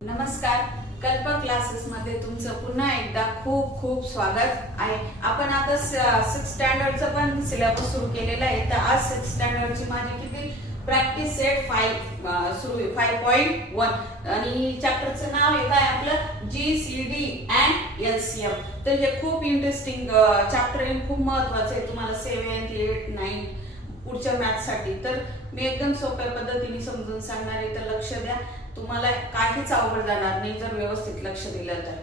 नमस्कार, कल्पक क्लासेस मध्ये तुमचं पुन्हा एकदा खूप खूप स्वागत आहे. आपण आता 6th स्टँडर्डचं पण सिलेबस सुरू केलेला आहे. तर आज 6th स्टँडर्डची माझी किती प्रॅक्टिस सेट 5 सुरू आहे, 5.1 आणि चॅप्टरचं नाव आहे काय आपलं GCD अँड LCM. तर हे खूप इंटरेस्टिंग चॅप्टर आहे, खूप महत्त्वाचं आहे तुम्हाला 7th 8th 9th पुढच्या मॅथ साठी. तर मी एकदम सोप्या पद्धतीने समजून सांगणार आहे, तर लक्ष द्या. तुम्हाला काहीच अवघड जाणार नाही जर व्यवस्थित लक्ष दिलं तर.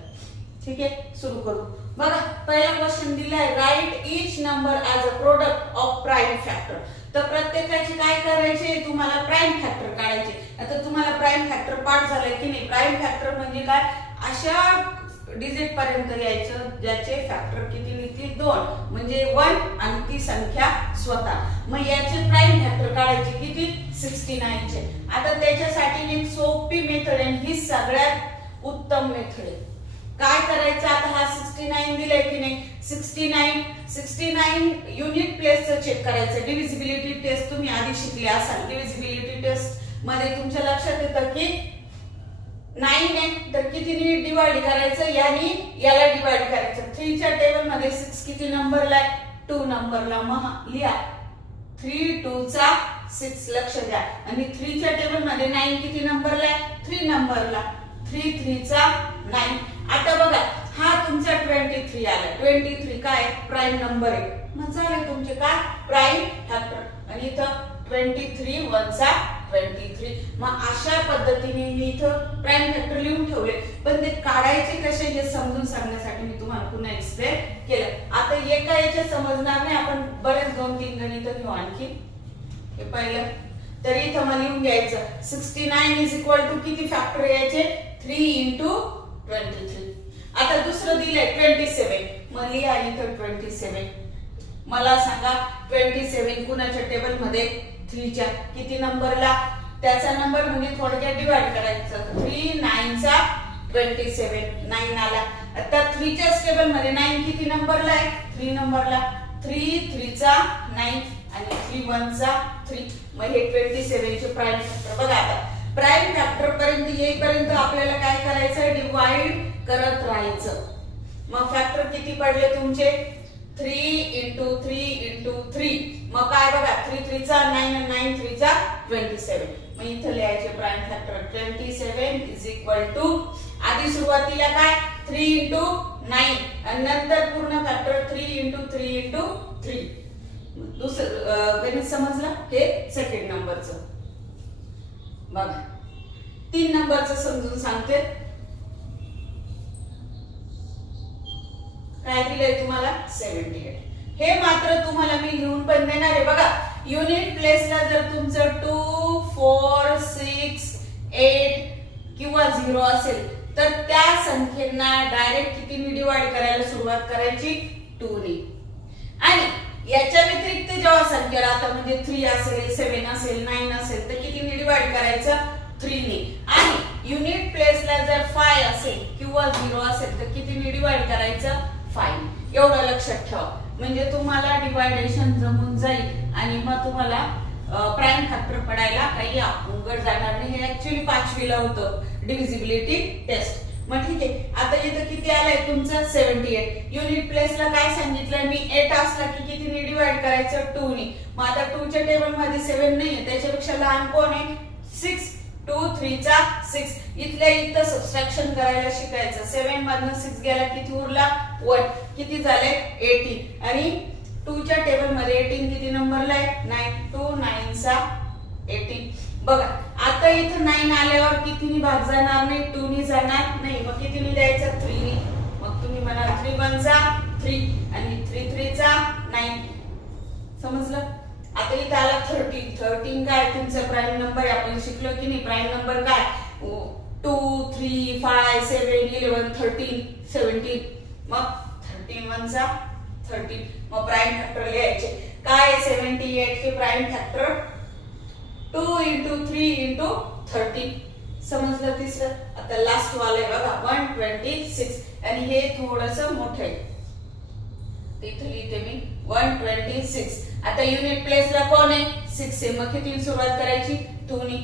ठीक आहे, सुरू करू. बघा, पहिला क्वेश्चन दिलाय, write each number as a product of prime factor. तर प्रत्येकाची काय करायचे, तुम्हाला प्राइम फॅक्टर काढायचे. आता तुम्हाला प्राइम फॅक्टर पाठ झालाय की नाही. प्राइम फॅक्टर म्हणजे काय, अशा डिजिट पर्यंत यायचं ज्याचे फॅक्टर किती निघतील 2, म्हणजे 1 आणि ती संख्या स्वतः. मग याचे प्राइम फॅक्टर काढायचे किती 69 चे. आता त्याच्यासाठी एक सोपी मेथड आहे, ही सगळ्यात उत्तम मेथड आहे. काय करायचं, आता हा 69 दिलाय की नाही, 69 युनिट प्लेसचं चेक करायचं. डिव्हिजिबिलिटी टेस्ट तुम्ही आधी शिकले असाल. डिव्हिजिबिलिटी टेस्ट मध्ये तुमच्या लक्षात येतं की 9 आहे तर कितीने डिवाइड करायचं, यानी याला डिवाइड करायचं. 3 च्या टेबल मध्ये 6 किती नंबरला आहे, 2 नंबरला. मग लिहा 3 2 चा 6, लक्ष द्या. आणि 3 च्या टेबल मध्ये 9 किती नंबरला आहे, 3 नंबरला. 3 3 चा 9. आता बघा, हा तुमचा 23 आला. 23 काय प्राइम नंबर आहे. मग झाले तुमचे काय प्राइम फॅक्टर. आणि इथं 23 1 चा 23. मग अशा पद्धतीने मी इथं प्राइम फॅक्टर लिहून ठेवले, पण ते काढायचे कसे हे समजून सांगण्यासाठी मी तुम्हाला पुन्हा एक्सप्लेन केलं. आता एका याच्या समजणार नाही, आपण बरेच 2-3 गणित घेऊ आणखी. हे पहिलं तर इथं मला लिहून घ्यायचं 69 इज इक्वल टू किती फॅक्टर यायचे 3 into 23. आता दुसरं दिलंय 27. मग लिहा इथं 27. मला सांगा 27 कुणाच्या टेबल मध्ये, 3 च्या किती नंबरला. त्याचा नंबर म्हणजे थोडक्यात डिवाइड करायचं. 3 9 चा 27, 9 आला. आता 3 च्या टेबल मध्ये 9 किती नंबरला आहे, 3 नंबरला. 3 3 चा 9 आणि 3 1 चा 3. मग हे 27 चे प्राइम फॅक्टर. बघा, आता प्राइम फॅक्टर पर्यंत येईपर्यंत आपल्याला काय करायचं, डिवाइड करत राहायचं. मग फॅक्टर किती पडले तुमचे 3 into 3 into 3. मग काय बघा, 3 3 चा 9 आणि 9 3 चा 27. मग इथं लिहायचे prime factor 27 is equal to, आधी सुरुवातीला काय 3 into 9 आणि नंतर पूर्ण फॅक्टर 3 into 3 into 3. दुसरं गणित समजलं. हे सेकंड नंबरचं. बघा, 3 नंबरचं समजून सांगते. काय दिलंय तुम्हाला 78. हे मात्र तुम्हाला मी लिहून पण देणार आहे. बघा, युनिट प्लेसला जर तुमचं 2 4 6 8 किंवा 0 असेल तर त्या संख्येना डायरेक्ट कितीने डिवाइड करायला सुरुवात करायची 2 ने. आणि याच्या व्यतिरिक्त जेव्हा संख्या राहतात म्हणजे 3 असेल 7 असेल 9 असेल तर कितीने डिवाइड करायचं 3 ने. आणि युनिट प्लेसला जर 5 असेल किंवा 0 असेल तर कितीने डिवाइड करायचं 5. एवढं लक्षात ठेवा, म्हणजे तुम्हाला डिवायडेशन जमून जाईल आणि मग तुम्हाला प्राइम फॅक्टर पडायला काही अवघड जाणार नाही. हे ऍक्च्युअली 5वी ला होतं डिव्हिजिबिलिटी टेस्ट. मग ठीक आहे, आता इथं किती आलंय तुमचं 78. युनिट प्लेसला काय सांगितलंय मी, 8 असला की कितीने डिवाइड करायचं 2 ने. मग आता 2 च्या टेबल मध्ये 7 नाहीये, त्याच्यापेक्षा लहान कोण आहे 6. 2 3 चा 6. इथल्या इथं सबट्रॅक्शन करायला शिकायचं. 7 मधनं 6 गेला किती उरला 1. किती झाले 18. आणि 2 च्या टेबल मध्ये 18 किती नंबरला आहे 9. 2 9 चा 18. बघा, आता इथं 9 आल्यावर कितीने भाग जाणार नाही, 2 ने जाणार नाही. मग कितीने द्यायचं 3 ने. मग तुम्ही म्हणा 3 1 चा 3 आणि 3 3 चा 9. समजलं. आता इथे आला 13 काय तुमचा प्राइम नंबर आहे. आपण शिकलो की नाही प्राइम नंबर काय 2 3 5 7 11 13 17. मग 13 1 चा 13. मग प्राइम फॅक्टर लिहायचे काय 78 चे प्राइम फॅक्टर 2 into 3 into 13. समजलं तिसरं. आता लास्ट वाला आहे बघा 126 आणि हे थोडंसं मोठं आहे. इथे लिहिते मी 126. आता युनिट प्लेसला कोण आहे 6 आहे. मग किती सुरुवात करायची 2 ने.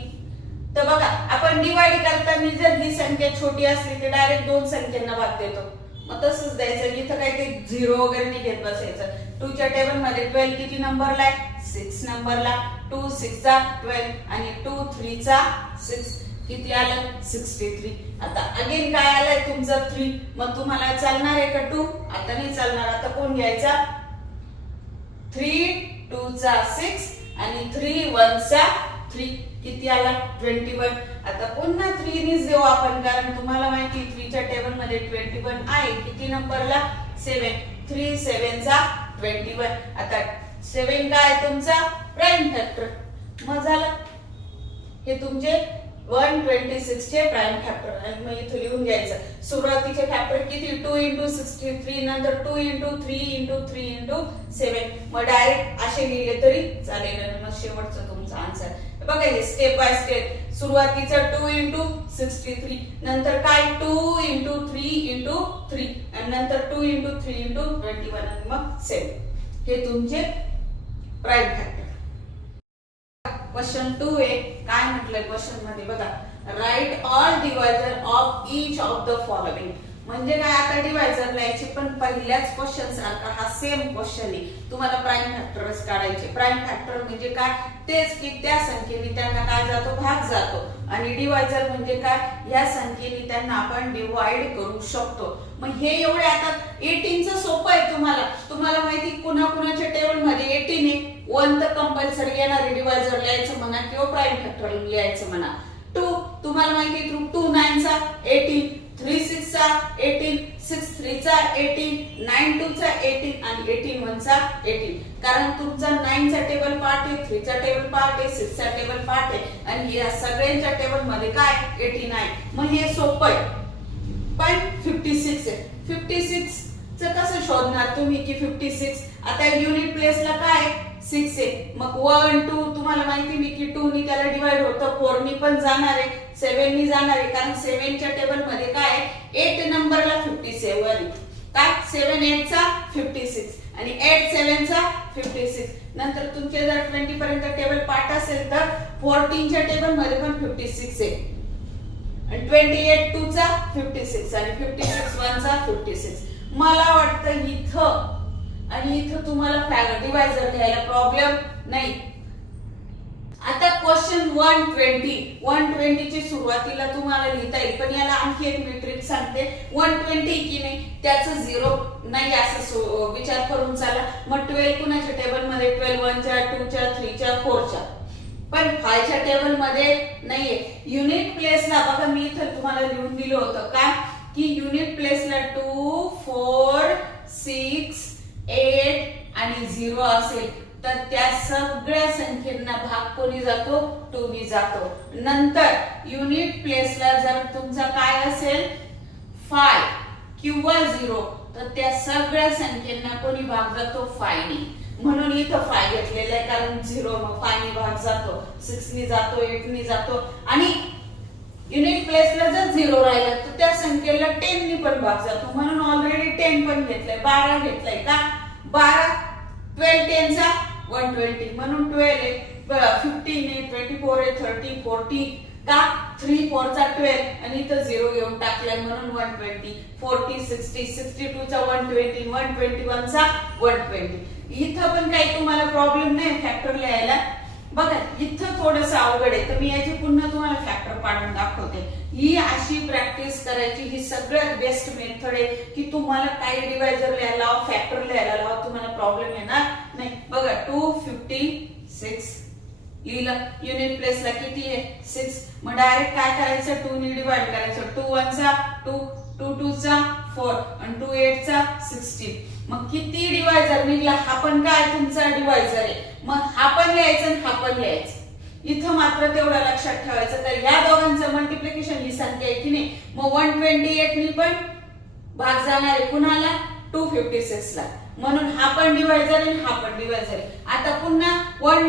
तर बघा, आपण डिवाइड करताना जर ही संख्या संख्या छोटी असली तर डायरेक्ट दोन संख्यांना भाग देतो, मग तसंच द्यायचं. इथं काही ते झिरो वगैरे नाही घेत बसायचं. 2 च्या टेबल मध्ये 12 किती नंबरला आहे? 6 नंबरला. 2 6 चा 12 आणि 2 3 चा 6 किती आलं? 63. आता अगेन काय आलंय तुमचं 3. मग तुम्हाला चालणार आहे का 2? आता नाही चालणार. आता कोण घ्यायचा? 3 2 चा 6 आणि 3 1 चा 3 किती आला? 21. आता पुन्हा 3 नीच देऊ आपण, कारण तुम्हाला माहिती 3 च्या टेबल मध्ये 21 आहे. किती नंबरला? 7. 3 7 चा 21. आता 7 काय तुमचा प्राइम फॅक्टर. मग झालं हे तुमचे 126 चे प्राइम फॅक्टर. आणि मग इथे लिहून घ्यायचं. सुरुवातीचे फॅक्टर किती? 2 × 63, नंतर 2 × 3 × 3 × 7. मग डायरेक्ट असे लिहिले तरी चालेल. आणि मग शेवटचं तुमचा आन्सर. बघा हे स्टेप बाय स्टेप. सुरुवातीचं 2 × 63, नंतर काय 2 × 3 × 3 आणि नंतर 2 × 3 × 21 आणि मग 7. हे तुमचे प्राइम फॅक्टर. क्वेश्चन 2 आहे. काय म्हटलंय क्वेश्चन मध्ये बघा, write all divisor of each of the following. म्हणजे काय, आता डिवायझर लिहायचे पण पहिल्याच क्वेश्चन सारखा हा सेम क्वेश्चन आहे. तुम्हाला प्राइम फॅक्टरच काढायचे. प्राइम फॅक्टर म्हणजे काय? तेच की त्या संख्येने त्यांना काय जातो? भाग जातो. आणि डिवायझर म्हणजे काय? या संख्येने त्यांना आपण डिवाइड करू शकतो. मग हे एवढे आता 18 चं सोपं आहे तुम्हाला. तुम्हाला माहिती कुणाकुणाच्या टेबल मध्ये 18 आहे. 1 तर कंपल्सरी येणार आहे. डिवायझर लिहायचं म्हणा किंवा प्राइम फॅक्टर लिहायचं म्हणा. 2 तुम्हाला माहिती 2 9 चा 18, 3 6 चा 18, 6 3 चा 18, 9 2 चा 18 आणि 18 1 चा 18. कारण तुमचा 9 चा टेबल पार्ट आहे, 3 चा टेबल पार्ट आहे, 6 चा टेबल पार्ट आहे आणि या सगळ्यांच्या टेबल मध्ये काय 18 आहे. मग हे सोपं आहे. पण 56 आहे. 56 चं कसं शोधणार तुम्ही की 56? आता युनिट प्लेसला काय 6 आहे. मग 1 2 तुम्हाला माहिती मी की 2 नी त्याला डिवाइड होतं, 4 नी पण जाणार आहे, 7 नी जाणार आहे. कारण 7 च्या टेबल मध्ये काय 8 नंबरला 57 आहे. काय 7 8 चा 56 आणि 8 7 चा 56. नंतर तुमचे जर 20 पर्यंत टेबल पार्ट असेल तर 14 च्या टेबल मध्ये पण 56 आहे आणि 28 2 चा 56 आणि 56 1 चा 56. मला वाटतं इथं आणि इथं तुम्हाला डिवायझर लिहायला प्रॉब्लेम नाही. आता क्वेश्चन 120 ची सुरुवातीला तुम्हाला लिहिता येईल, पण याला आणखी एक मी ट्रिक सांगते. 120 की नाही त्याचं 0 नाही असं विचार करून चाला. मग 12 कुणाच्या टेबल मध्ये? 12 1 च्या 2 च्या 3 च्या 4 च्या, पण 5 च्या टेबल मध्ये नाहीये. युनिट प्लेसला बघा मी इथं तुम्हाला लिहून दिलं होतं का की युनिट प्लेसला 2 4 6 8 आणि 0 असेल तर त्या सगळ्या संख्येना भाग कोणी जातो? 2 नी जातो. नंतर युनिट प्लेसला जर तुमचा काय असेल 5 किंवा 0 तर त्या सगळ्या संख्येना कोणी भाग जातो? 5 नी. म्हणून इथं 5 घेतलेलं आहे, कारण 0 मग 5 नी भाग जातो, 6 नी जातो, 8 नी जातो. आणि युनिट प्लेसला जर 0 राहिला तर त्या संख्येला 10 नी पण भाग जातो. म्हणून ऑलरेडी 10 पण घेतलंय, 12 घेतलंय का? 12 12 10 चा 120 म्हणून 12 आहे, 15 आहे, 24 आहे, 30 40 का 3 4 चा 12 आणि इथं 0 घेऊन टाकलाय म्हणून 120. 40 60 62 चा 120, 121 चा 120. इथं पण काही तुम्हाला प्रॉब्लेम नाही फॅक्टर लिहायला. बघा इथं थोडंसं अवघड आहे, तर मी याची पुन्हा तुम्हाला फॅक्टर पाडून दाखवते. ही अशी प्रॅक्टिस करायची, ही सगळ्यात बेस्ट मेथड आहे की तुम्हाला काही डिवायझर लिहायला लावा, फॅक्टर लिहायला लावा, तुम्हाला प्रॉब्लेम येणार नाही. बघा 256 लिहिलं. युनिट प्लेसला किती आहे 6. मग डायरेक्ट काय करायचं 2 नी डिवाइड करायचं. 2 1 चा 2, 2 2 चा 4 आणि 2 8 चा 16. मग किती डिवायझर निघला? हा पण काय तुमचा डिवायझर आहे. मग हा पण लिहायचं आणि हा पण लिहायचं. इथं मात्र तेवढं लक्षात ठेवायचं तर या दोघांचं मल्टिप्लिकेशन ही संख्या आहे की नाही. मग 128 नी पण भाग जाणार आहे कुणाला? 256 ला. म्हणून हा पण डिवायझर आहे हा पण डिवायझर आहे. आता पुन्हा 8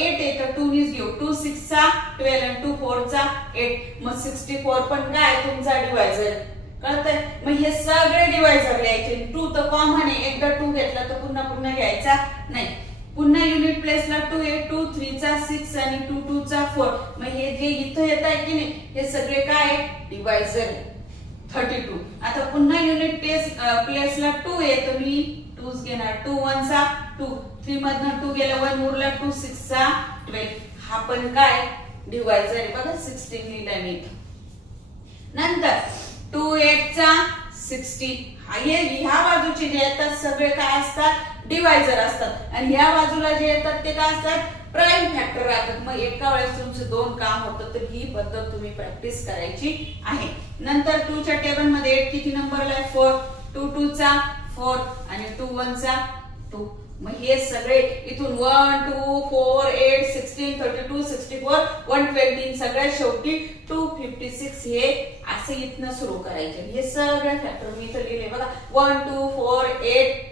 आहे तर 2 नीच घेऊ. 2 6 चा 12 आणि 2 4 चा 8. मग 64 पण काय तुमचा डिवायझर. कळतंय? मग हे सगळे डिवायझर लिहायचे. 2 तर कॉमन आहे, एकदा 2 घेतला तर पुन्हा घ्यायचा नाही. पुन्हा युनिट प्लेसला 2 आहे, 2 3 चा 6 आणि 2 2 चा 4. मग हे जे इथं येत आहे की नाही हे सगळे काय डिवायझर आहे 32. आता पुन्हा युनिट प्लेसला 2 आहे तर मी 2's घेणार. 2 1 चा 2, 3 मधनं 2 गेला 1 उरला 2 6 चा 12. हा पण काय डिवायझर आहे बघा 16 लिहिला मी. नंतर 2 8 चा 60. ह्या बाजूचे जे येतात सगळे काय असतात डिवायझर असतात आणि ह्या बाजूला जे येतात ते काय असतात प्राइम फॅक्टर राहतात. मग एका वेळेस तुमचं 2 काम होतं तर ही पद्धत तुम्ही प्रॅक्टिस करायची आहे. नंतर 2 च्या टेबल मध्ये 8 किती नंबरला आहे 4, 2 2 चा 4 आणि 2 1 चा 2. मग हे सगळे इथून 1 2 4 8 16 32 64 120 सगळ्या शेवटी 256 हे असे इथनं सुरू करायचे. हे सगळे फॅक्टर मी इथं लिहिले बघा 1 2 4 8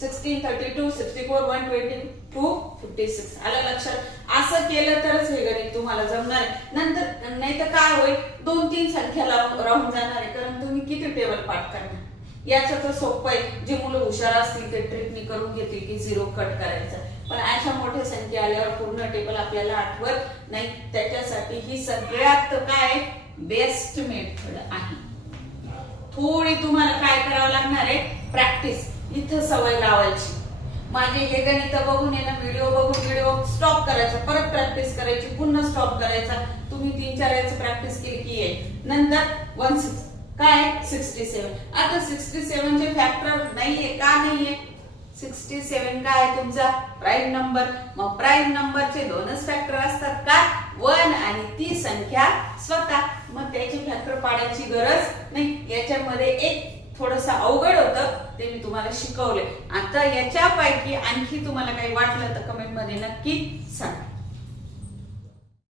16 32 64 120 256. आलं लक्षात. असं केलं तरच हे गणित तुम्हाला जमणार आहे. नंतर नाही तर काय होईल 2-3 संख्या राहून जाणार आहे कारण तुम्ही किती टेबल पाठ करणार. याचं तर सोपं आहे. जे मुलं हुशार असतील ते ट्रिकनी करून घेतील की 0 कट करायचा. पण अशा मोठ्या संख्या आल्यावर पूर्ण टेबल आपल्याला आठवत नाही. त्याच्यासाठी ही सगळ्यात काय बेस्ट मेथड आहे. थोडी तुम्हाला काय करावं लागणार आहे प्रॅक्टिस. इथं सवय लावायची. माझे हे गणित बघून आहे ना व्हिडिओ बघून व्हिडिओ स्टॉप करायचा, परत प्रॅक्टिस करायची, पुन्हा स्टॉप करायचा. तुम्ही 3-4 याची प्रॅक्टिस केली की आहे. नंतर 1 काय 67. आता 67 चे फॅक्टर नाहीये का नाहीये 67 काय आहे तुमचा प्राइम नंबर. मग प्राइम नंबरचे 2च फॅक्टर असतात का 1 आणि ती संख्या स्वतः. मग त्याची फॅक्टर पाडायची गरज नाही. याच्यामध्ये एक थोडस अवघड होतं ते मी तुम्हाला शिकवले. आता याच्यापैकी आणखी तुम्हाला काही वाटलं तर कमेंट मध्ये नक्की सांगा.